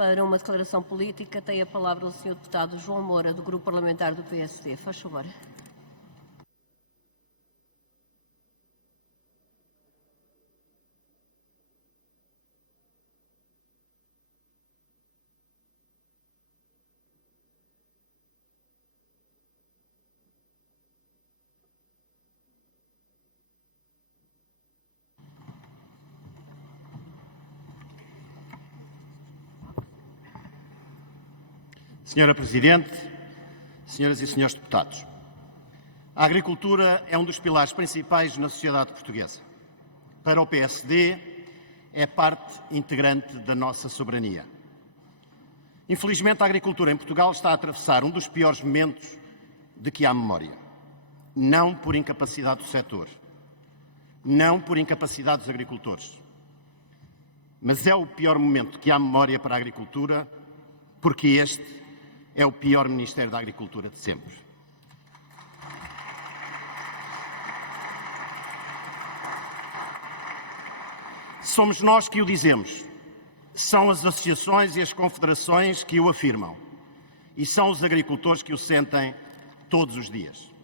Para uma declaração política, tem a palavra o Sr. Deputado João Moura, do Grupo Parlamentar do PSD. Faz favor. Senhora Presidente, senhoras e senhores deputados, a agricultura é um dos pilares principais na sociedade portuguesa. Para o PSD, é parte integrante da nossa soberania. Infelizmente, a agricultura em Portugal está a atravessar um dos piores momentos de que há memória. Não por incapacidade do setor, não por incapacidade dos agricultores, mas é o pior momento que há memória para a agricultura, porque este é o pior Ministério da Agricultura de sempre. Somos nós que o dizemos, são as associações e as confederações que o afirmam e são os agricultores que o sentem todos os dias.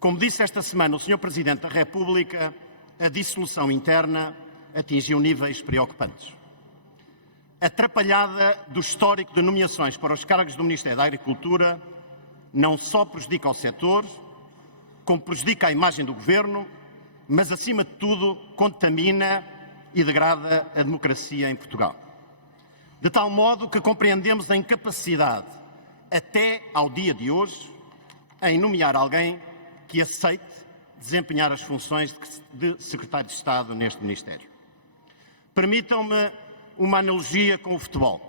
Como disse esta semana o Sr. Presidente da República, a dissolução interna atingiu níveis preocupantes. A atrapalhada do histórico de nomeações para os cargos do Ministério da Agricultura não só prejudica o setor, como prejudica a imagem do Governo, mas, acima de tudo, contamina e degrada a democracia em Portugal. De tal modo que compreendemos a incapacidade, até ao dia de hoje, em nomear alguém que aceite desempenhar as funções de Secretário de Estado neste Ministério. Permitam-me uma analogia com o futebol.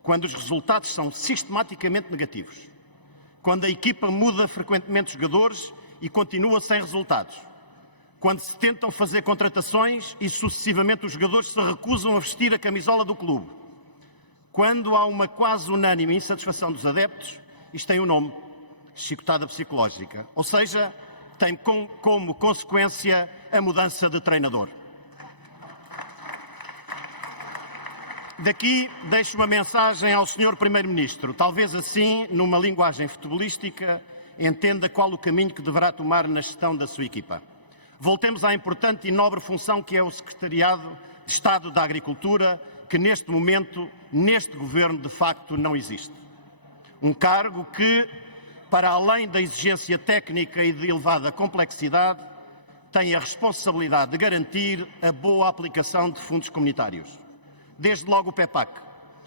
Quando os resultados são sistematicamente negativos, quando a equipa muda frequentemente jogadores e continua sem resultados, quando se tentam fazer contratações e sucessivamente os jogadores se recusam a vestir a camisola do clube, quando há uma quase unânime insatisfação dos adeptos, isto tem um nome: chicotada psicológica, ou seja, tem como consequência a mudança de treinador. Daqui deixo uma mensagem ao Sr. Primeiro-Ministro. Talvez assim, numa linguagem futebolística, entenda qual o caminho que deverá tomar na gestão da sua equipa. Voltemos à importante e nobre função que é o Secretariado de Estado da Agricultura, que neste momento, neste Governo, de facto não existe. Um cargo que, para além da exigência técnica e de elevada complexidade, tem a responsabilidade de garantir a boa aplicação de fundos comunitários. Desde logo o PEPAC,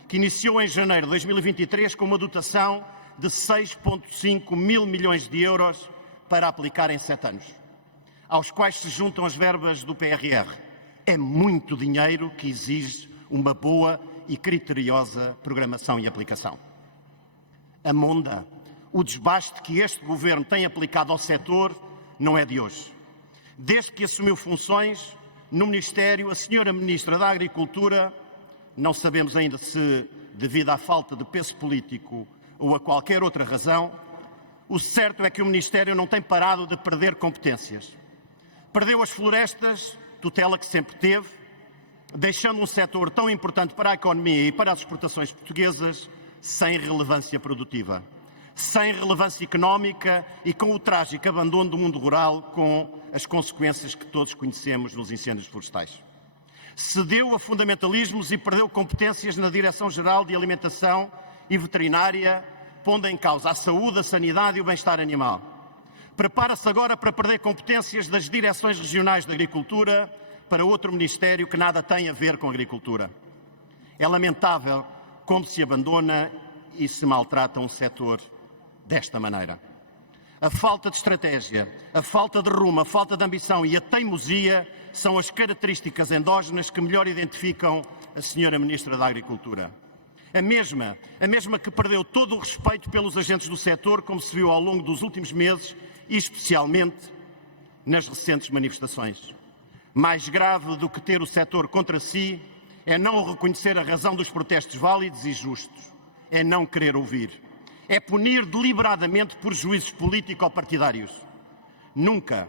que iniciou em janeiro de 2023 com uma dotação de 6,5 mil milhões de euros para aplicar em 7 anos, aos quais se juntam as verbas do PRR. É muito dinheiro que exige uma boa e criteriosa programação e aplicação. A monda, o desbaste que este Governo tem aplicado ao setor não é de hoje. Desde que assumiu funções no Ministério, a Sra. Ministra da Agricultura, não sabemos ainda se devido à falta de peso político ou a qualquer outra razão, o certo é que o Ministério não tem parado de perder competências. Perdeu as florestas, tutela que sempre teve, deixando um setor tão importante para a economia e para as exportações portuguesas sem relevância produtiva, sem relevância económica e com o trágico abandono do mundo rural, com as consequências que todos conhecemos nos incêndios florestais. Cedeu a fundamentalismos e perdeu competências na Direção-Geral de Alimentação e Veterinária, pondo em causa a saúde, a sanidade e o bem-estar animal. Prepara-se agora para perder competências das Direções Regionais de Agricultura para outro Ministério que nada tem a ver com agricultura. É lamentável como se abandona e se maltrata um setor desta maneira. A falta de estratégia, a falta de rumo, a falta de ambição e a teimosia são as características endógenas que melhor identificam a Sra. Ministra da Agricultura. A mesma que perdeu todo o respeito pelos agentes do setor, como se viu ao longo dos últimos meses e especialmente nas recentes manifestações. Mais grave do que ter o setor contra si é não reconhecer a razão dos protestos válidos e justos, é não querer ouvir, é punir deliberadamente por juízos político-partidários. Nunca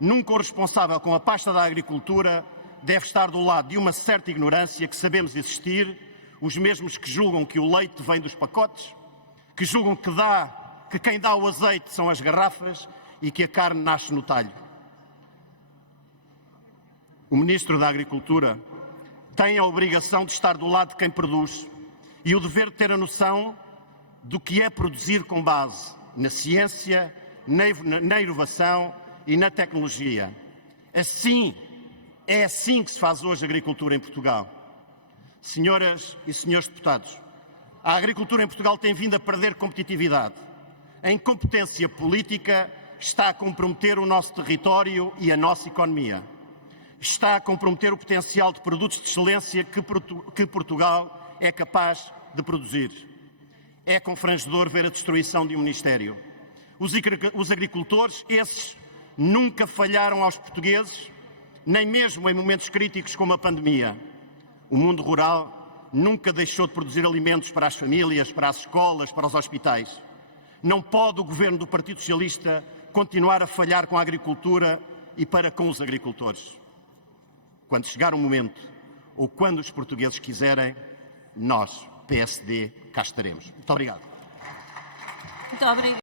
o responsável com a pasta da agricultura deve estar do lado de uma certa ignorância que sabemos existir, Os mesmos que julgam que o leite vem dos pacotes, que julgam que quem dá o azeite são as garrafas e que a carne nasce no talho. O Ministro da Agricultura tem a obrigação de estar do lado de quem produz e o dever de ter a noção do que é produzir com base na ciência, na inovação e na tecnologia. É assim que se faz hoje agricultura em Portugal. Senhoras e senhores deputados, a agricultura em Portugal tem vindo a perder competitividade. A incompetência política está a comprometer o nosso território e a nossa economia. Está a comprometer o potencial de produtos de excelência que Portugal é capaz de produzir. É confrangedor ver a destruição de um Ministério. Os agricultores, esses, nunca falharam aos portugueses, nem mesmo em momentos críticos como a pandemia. O mundo rural nunca deixou de produzir alimentos para as famílias, para as escolas, para os hospitais. Não pode o governo do Partido Socialista continuar a falhar com a agricultura e para com os agricultores. Quando chegar o momento, ou quando os portugueses quiserem, nós, PSD, cá estaremos. Muito obrigado. Muito obrigado.